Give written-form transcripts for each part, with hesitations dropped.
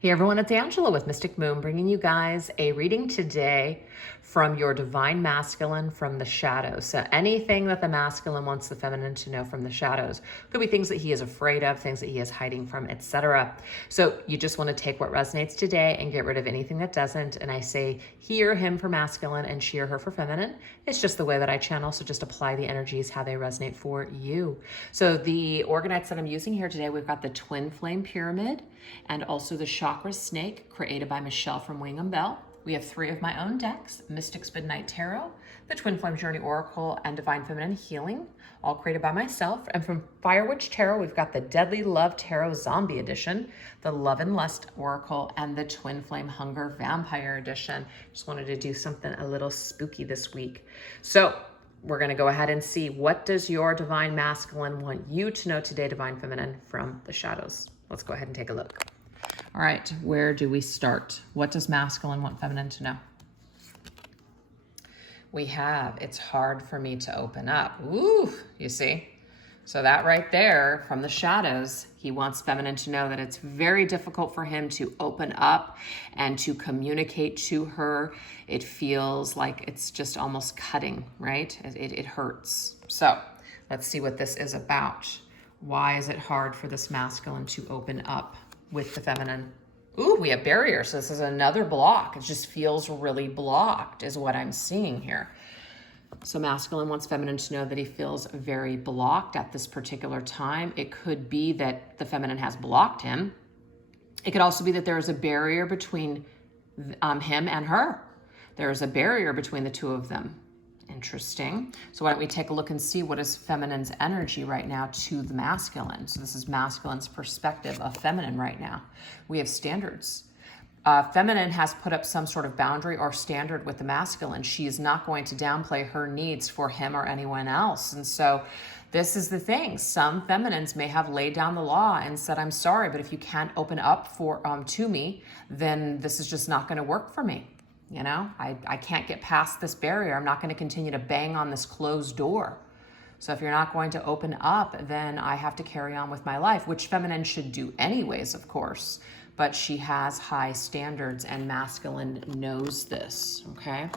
Hey everyone, it's Angela with Mystic Moon, bringing you guys a reading today from your divine masculine from the shadows. So anything that the masculine wants the feminine to know from the shadows. Could be things that he is afraid of, things that he is hiding from, etc. So you just want to take what resonates today and get rid of anything that doesn't. And I say hear him for masculine and cheer her for feminine. It's just the way that I channel, so just apply the energies how they resonate for you. So the organites that I'm using here today, we've got the twin flame pyramid and also the chakra snake created by Michelle from Wing and Bell. We have 3 of my own decks: Mystic's Midnight Tarot, the Twin Flame Journey Oracle, and Divine Feminine Healing, all created by myself. And from Fire Witch Tarot, we've got the Deadly Love Tarot Zombie Edition, the Love and Lust Oracle, and the Twin Flame Hunger Vampire Edition. Just wanted to do something a little spooky this week. So we're going to go ahead and see, what does your divine masculine want you to know today, divine feminine, from the shadows? Let's go ahead and take a look. All right, where do we start? What does masculine want feminine to know? We have, it's hard for me to open up. Ooh, you see? So that right there from the shadows, he wants feminine to know that it's very difficult for him to open up and to communicate to her. It feels like it's just almost cutting, right? It hurts. So let's see what this is about. Why is it hard for this masculine to open up with the feminine? Ooh, we have barriers. So this is another block. It just feels really blocked is what I'm seeing here. So masculine wants feminine to know that he feels very blocked at this particular time. It could be that the feminine has blocked him. It could also be that there is a barrier between him and her. There is a barrier between the two of them. Interesting. So why don't we take a look and see what is feminine's energy right now to the masculine. So this is masculine's perspective of feminine right now. We have standards. Feminine has put up some sort of boundary or standard with the masculine. She is not going to downplay her needs for him or anyone else. And so this is the thing. Some feminines may have laid down the law and said, I'm sorry, but if you can't open up to me, then this is just not going to work for me. You know, I can't get past this barrier. I'm not going to continue to bang on this closed door. So if you're not going to open up, then I have to carry on with my life, which feminine should do anyways, of course. But she has high standards and masculine knows this, okay?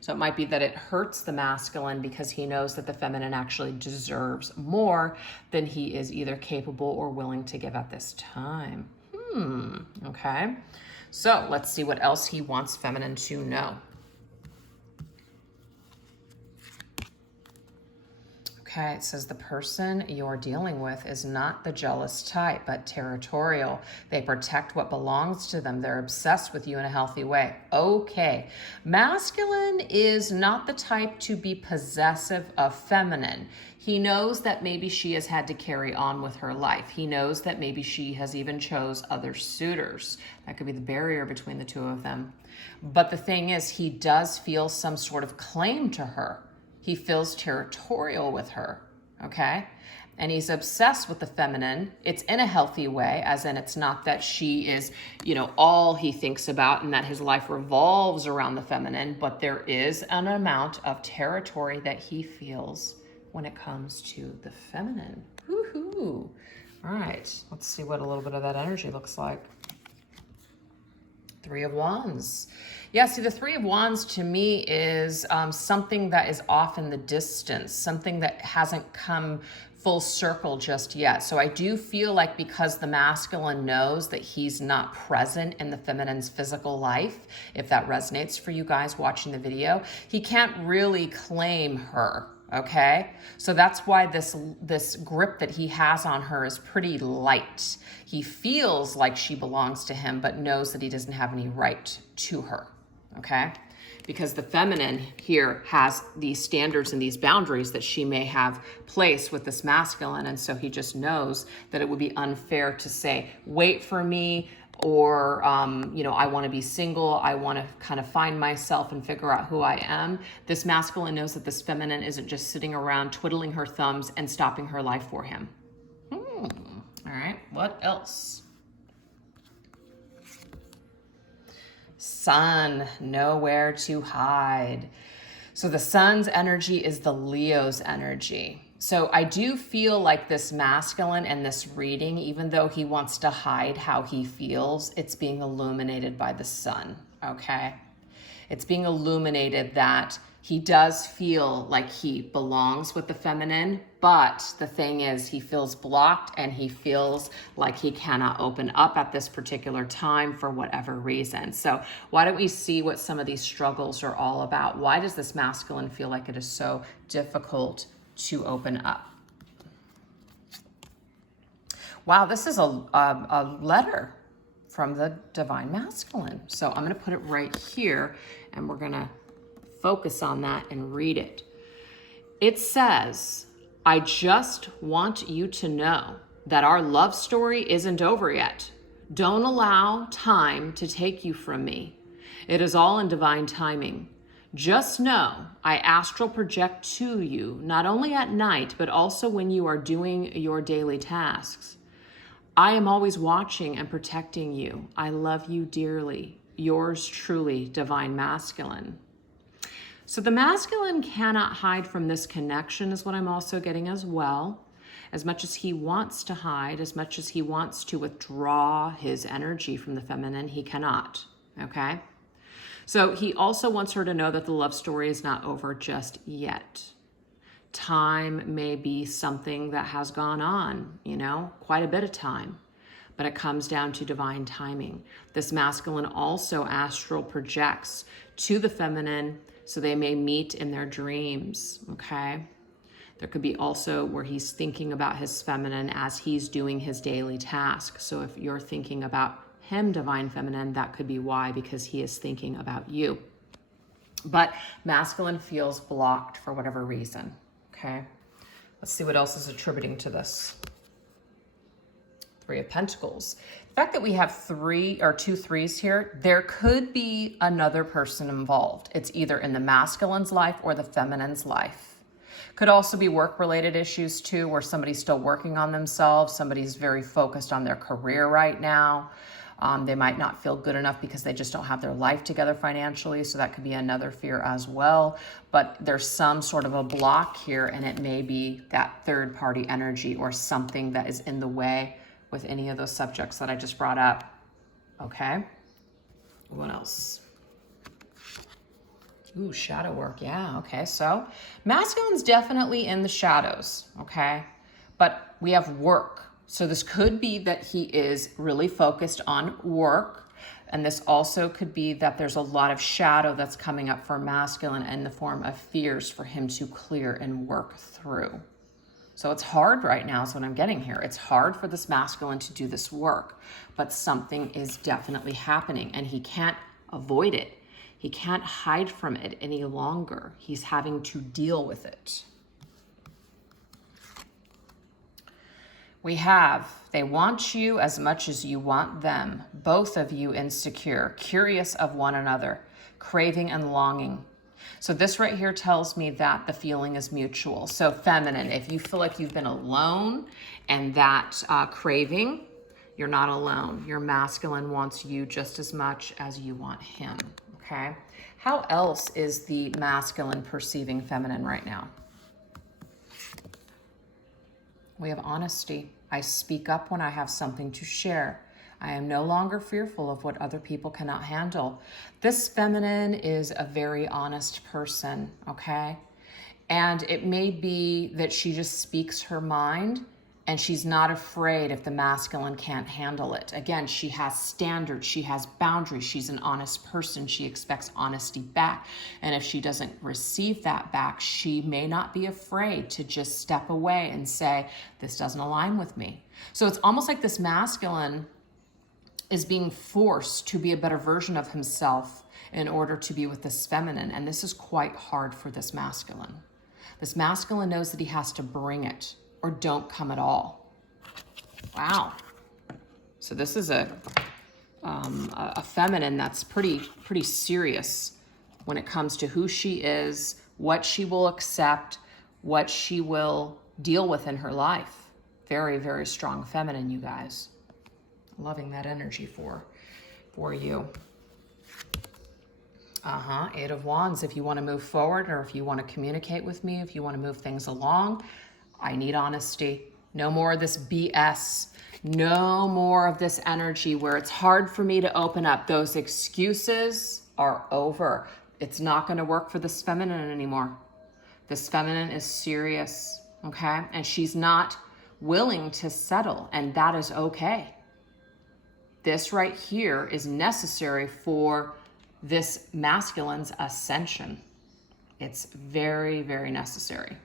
So it might be that it hurts the masculine because he knows that the feminine actually deserves more than he is either capable or willing to give at this time. Okay. So let's see what else he wants feminine to know. Okay, it says the person you're dealing with is not the jealous type, but territorial. They protect what belongs to them. They're obsessed with you in a healthy way. Okay, masculine is not the type to be possessive of feminine. He knows that maybe she has had to carry on with her life. He knows that maybe she has even chose other suitors. That could be the barrier between the two of them. But the thing is, he does feel some sort of claim to her. He feels territorial with her, okay? And he's obsessed with the feminine. It's in a healthy way, as in it's not that she is, all he thinks about and that his life revolves around the feminine, but there is an amount of territory that he feels when it comes to the feminine. Woohoo. All right, let's see what a little bit of that energy looks like. 3 of Wands. Yeah, see, the 3 of Wands to me is something that is off in the distance, something that hasn't come full circle just yet. So I do feel like because the masculine knows that he's not present in the feminine's physical life, if that resonates for you guys watching the video, he can't really claim her. Okay, so that's why this grip that he has on her is pretty light. He feels like she belongs to him, but knows that he doesn't have any right to her. Okay, because the feminine here has these standards and these boundaries that she may have placed with this masculine, and so he just knows that it would be unfair to say, wait for me, or, I want to be single. I want to kind of find myself and figure out who I am. This masculine knows that this feminine isn't just sitting around twiddling her thumbs and stopping her life for him. All right, what else? Sun, nowhere to hide. So the sun's energy is the Leo's energy. So I do feel like this masculine and this reading, even though he wants to hide how he feels, it's being illuminated by the sun, okay? It's being illuminated that he does feel like he belongs with the feminine, but the thing is he feels blocked and he feels like he cannot open up at this particular time for whatever reason. So why don't we see what some of these struggles are all about? Why does this masculine feel like it is so difficult to open up? Wow, this is a letter from the divine masculine. So I'm going to put it right here and we're going to focus on that and read it. It says, I just want you to know that our love story isn't over yet. Don't allow time to take you from me. It is all in divine timing. Just know I astral project to you, not only at night, but also when you are doing your daily tasks. I am always watching and protecting you. I love you dearly. Yours truly, divine masculine. So the masculine cannot hide from this connection is what I'm also getting as well. As much as he wants to hide, as much as he wants to withdraw his energy from the feminine, he cannot, okay? So he also wants her to know that the love story is not over just yet. Time may be something that has gone on, you know, quite a bit of time, but it comes down to divine timing. This masculine also astral projects to the feminine, so they may meet in their dreams, okay? There could be also where he's thinking about his feminine as he's doing his daily task. So if you're thinking about him, divine feminine, that could be why, because he is thinking about you. But masculine feels blocked for whatever reason, okay? Let's see what else is attributing to this. Three of Pentacles. The fact that we have two threes here, there could be another person involved. It's either in the masculine's life or the feminine's life. Could also be work-related issues too, where somebody's still working on themselves. Somebody's very focused on their career right now. They might not feel good enough because they just don't have their life together financially. So that could be another fear as well. But there's some sort of a block here, and it may be that third-party energy or something that is in the way with any of those subjects that I just brought up, okay? What else? Ooh, shadow work, yeah, okay. So masculine's definitely in the shadows, okay? But we have work. So this could be that he is really focused on work, and this also could be that there's a lot of shadow that's coming up for masculine in the form of fears for him to clear and work through. So it's hard right now is what I'm getting here. It's hard for this masculine to do this work, but something is definitely happening and he can't avoid it. He can't hide from it any longer. He's having to deal with it. We have, they want you as much as you want them, both of you insecure, curious of one another, craving and longing. So this right here tells me that the feeling is mutual. So feminine, if you feel like you've been alone and that craving, you're not alone. Your masculine wants you just as much as you want him, okay? How else is the masculine perceiving feminine right now? We have honesty. I speak up when I have something to share. I am no longer fearful of what other people cannot handle. This feminine is a very honest person, okay? And it may be that she just speaks her mind and she's not afraid if the masculine can't handle it. Again, she has standards, she has boundaries, she's an honest person, she expects honesty back. And if she doesn't receive that back, she may not be afraid to just step away and say, this doesn't align with me. So it's almost like this masculine is being forced to be a better version of himself in order to be with this feminine. And this is quite hard for this masculine. This masculine knows that he has to bring it or don't come at all. Wow. So this is a feminine that's pretty serious when it comes to who she is, what she will accept, what she will deal with in her life. Very, very strong feminine, you guys. Loving that energy for you. Eight of Wands, if you want to move forward or if you want to communicate with me, if you want to move things along, I need honesty. No more of this BS. No more of this energy where it's hard for me to open up. Those excuses are over. It's not going to work for this feminine anymore. This feminine is serious, okay? And she's not willing to settle, and that is okay. This right here is necessary for this masculine's ascension. It's very, very necessary.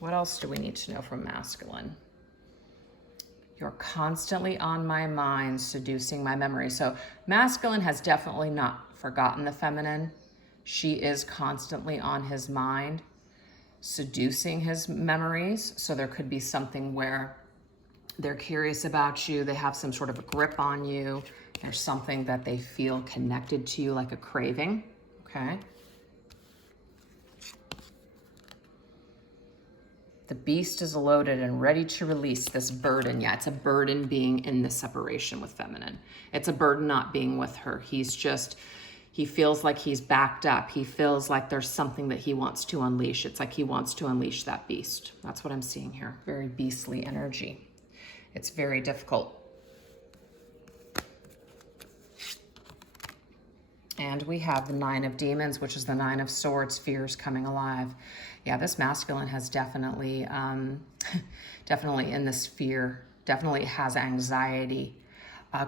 What else do we need to know from masculine? You're constantly on my mind, seducing my memory. So masculine has definitely not forgotten the feminine. She is constantly on his mind, seducing his memories. So there could be something where they're curious about you. They have some sort of a grip on you. There's something that they feel connected to you, like a craving, okay? The beast is loaded and ready to release this burden. Yeah, it's a burden being in the separation with feminine. It's a burden not being with her. He feels like he's backed up. He feels like there's something that he wants to unleash. It's like he wants to unleash that beast. That's what I'm seeing here. Very beastly energy. It's very difficult. And we have the 9 of Demons, which is the 9 of Swords, fears coming alive. Yeah, this masculine has definitely in this fear, definitely has anxiety.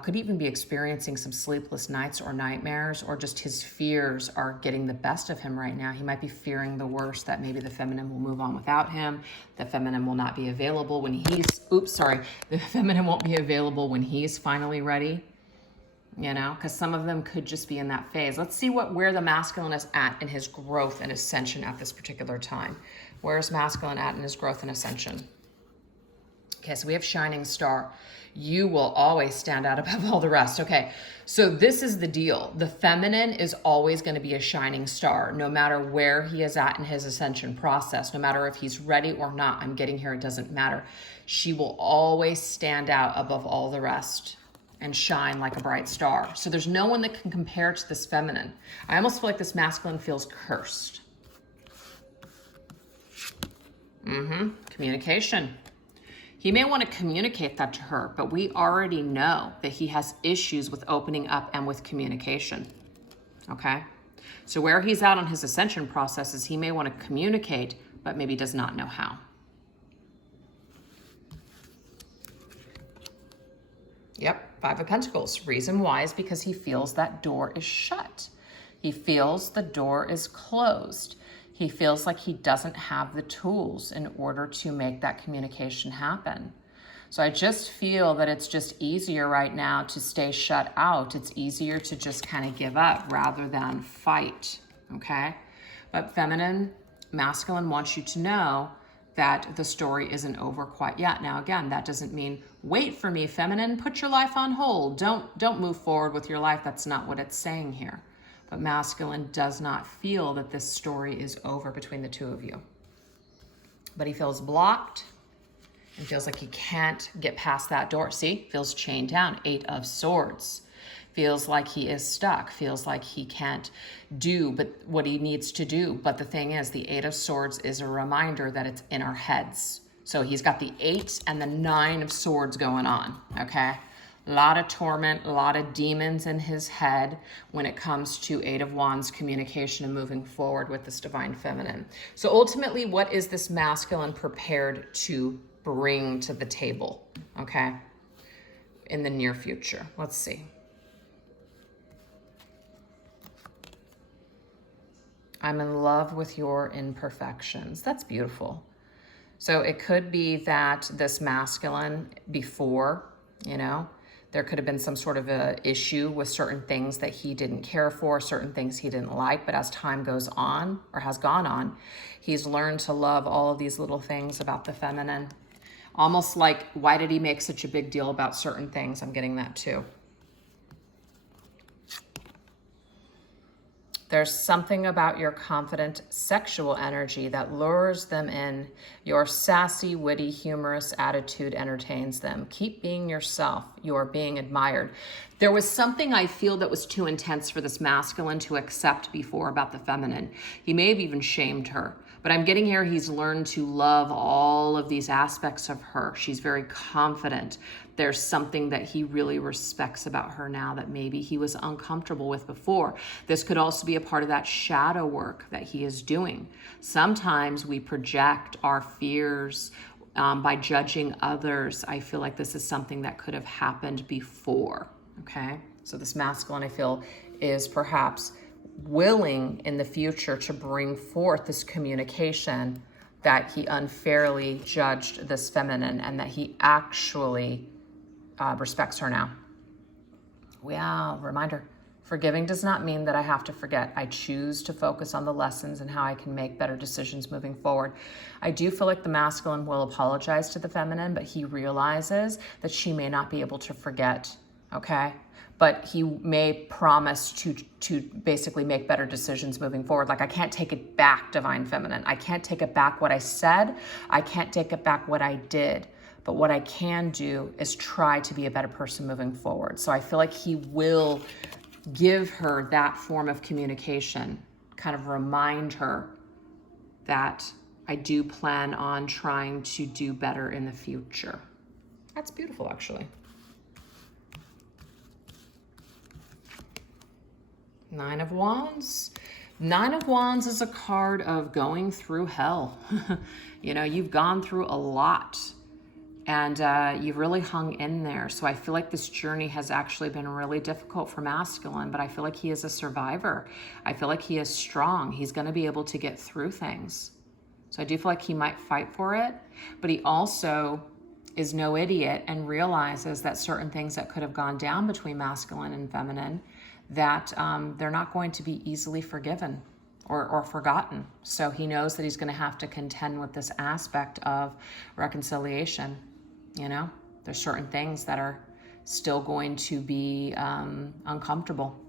Could even be experiencing some sleepless nights or nightmares, or just his fears are getting the best of him right now. He might be fearing the worst, that maybe the feminine will move on without him. The feminine will not be available when the feminine won't be available when he's finally ready. You know, because some of them could just be in that phase. Let's see where the masculine is at in his growth and ascension at this particular time. Where's masculine at in his growth and ascension? Okay, so we have shining star. You will always stand out above all the rest. Okay, so this is the deal. The feminine is always going to be a shining star, no matter where he is at in his ascension process, no matter if he's ready or not. I'm getting here, it doesn't matter. She will always stand out above all the rest and shine like a bright star. So there's no one that can compare to this feminine. I almost feel like this masculine feels cursed. Communication. He may want to communicate that to her, but we already know that he has issues with opening up and with communication, okay? So where he's at on his ascension process is he may want to communicate, but maybe does not know how. Yep, 5 of Pentacles. Reason why is because he feels that door is shut. He feels the door is closed. He feels like he doesn't have the tools in order to make that communication happen. So I just feel that it's just easier right now to stay shut out. It's easier to just kind of give up rather than fight, okay? But feminine, masculine wants you to know that the story isn't over quite yet. Now, again, that doesn't mean wait for me, feminine, put your life on hold. Don't move forward with your life. That's not what it's saying here. But masculine does not feel that this story is over between the two of you. But he feels blocked and feels like he can't get past that door. See, feels chained down, 8 of Swords. Feels like he is stuck, feels like he can't do but what he needs to do. But the thing is, the 8 of Swords is a reminder that it's in our heads. So he's got the 8 and the 9 of Swords going on, okay? A lot of torment, a lot of demons in his head when it comes to 8 of Wands communication and moving forward with this divine feminine. So ultimately, what is this masculine prepared to bring to the table, okay, in the near future? Let's see. I'm in love with your imperfections. That's beautiful. So it could be that this masculine before, you know, there could have been some sort of a issue with certain things that he didn't care for, certain things he didn't like, but as time goes on or has gone on, he's learned to love all of these little things about the feminine. Almost like, why did he make such a big deal about certain things? I'm getting that too. There's something about your confident sexual energy that lures them in. Your sassy, witty, humorous attitude entertains them. Keep being yourself. You are being admired. There was something I feel that was too intense for this masculine to accept before about the feminine. He may have even shamed her. But I'm getting here, he's learned to love all of these aspects of her. She's very confident. There's something that he really respects about her now that maybe he was uncomfortable with before. This could also be a part of that shadow work that he is doing. Sometimes we project our fears by judging others. I feel like this is something that could have happened before, okay? So this masculine, I feel, is perhaps willing in the future to bring forth this communication that he unfairly judged this feminine and that he actually respects her now. Wow, reminder. Forgiving does not mean that I have to forget. I choose to focus on the lessons and how I can make better decisions moving forward. I do feel like the masculine will apologize to the feminine, but he realizes that she may not be able to forget, okay? But he may promise to basically make better decisions moving forward. Like, I can't take it back, Divine Feminine. I can't take it back what I said. I can't take it back what I did. But what I can do is try to be a better person moving forward. So I feel like he will give her that form of communication, kind of remind her that I do plan on trying to do better in the future. That's beautiful, actually. Nine of Wands. Nine of Wands is a card of going through hell. You know, you've gone through a lot and you've really hung in there. So I feel like this journey has actually been really difficult for masculine, but I feel like he is a survivor. I feel like he is strong. He's going to be able to get through things. So I do feel like he might fight for it, but he also is no idiot and realizes that certain things that could have gone down between masculine and feminine, that they're not going to be easily forgiven or forgotten. So he knows that he's going to have to contend with this aspect of reconciliation. You know, there's certain things that are still going to be uncomfortable.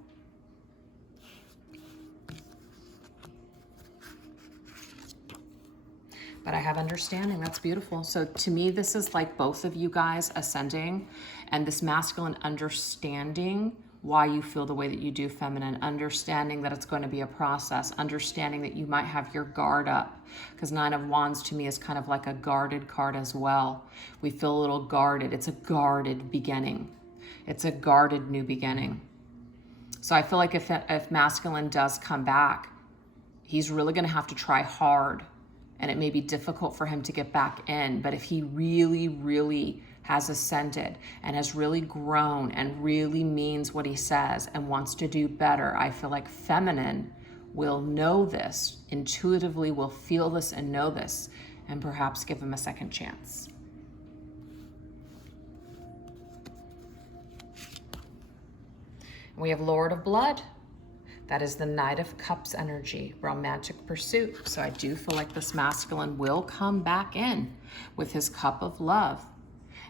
But I have understanding. That's beautiful. So to me, this is like both of you guys ascending, and this masculine understanding why you feel the way that you do, feminine, understanding that it's going to be a process, understanding that you might have your guard up, because Nine of Wands to me is kind of like a guarded card as well. We feel a little guarded. It's a guarded beginning. It's a guarded new beginning. So I feel like if masculine does come back, he's really going to have to try hard, and it may be difficult for him to get back in. But if he really, really has ascended and has really grown and really means what he says and wants to do better, I feel like feminine will know this, intuitively will feel this and know this, and perhaps give him a second chance. We have Lord of Blood. That is the Knight of Cups energy, romantic pursuit. So I do feel like this masculine will come back in with his cup of love,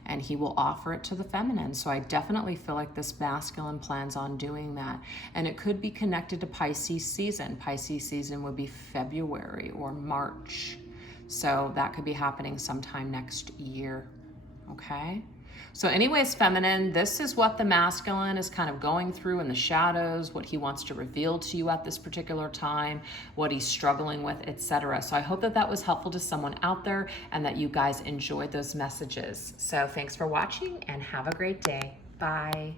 and he will offer it to the feminine. So I definitely feel like this masculine plans on doing that. And it could be connected to Pisces season. Pisces season would be February or March. So that could be happening sometime next year, okay? So anyways, feminine, this is what the masculine is kind of going through in the shadows, what he wants to reveal to you at this particular time, what he's struggling with, etc. So I hope that that was helpful to someone out there and that you guys enjoyed those messages. So thanks for watching and have a great day. Bye.